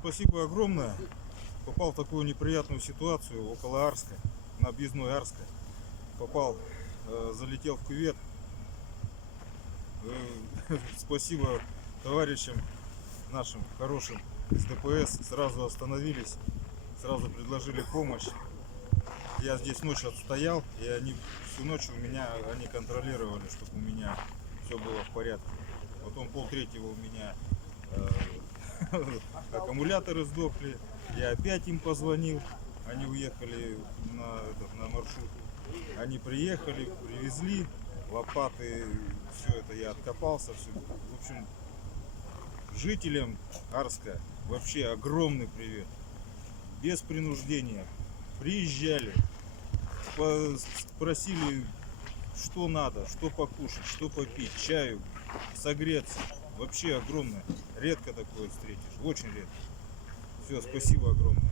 спасибо огромное. Попал в такую неприятную ситуацию около Арска, на объездной Арска. Попал, залетел в кювет. Спасибо товарищам нашим хорошим из ДПС. Сразу остановились, сразу предложили помощь. Я здесь ночь отстоял, и они всю ночь они контролировали, чтобы у меня все было в порядке. Потом пол-третьего у меня аккумуляторы сдохли. Я опять им позвонил. Они уехали на маршрут. Они приехали, привезли лопаты, все это я откопался. Все. В общем, жителям Арска вообще огромный привет. Без принуждения. Приезжали, спросили, что надо, что покушать, что попить, чаю, согреться. Вообще огромное. Редко такое встретишь, очень редко. Все, спасибо огромное.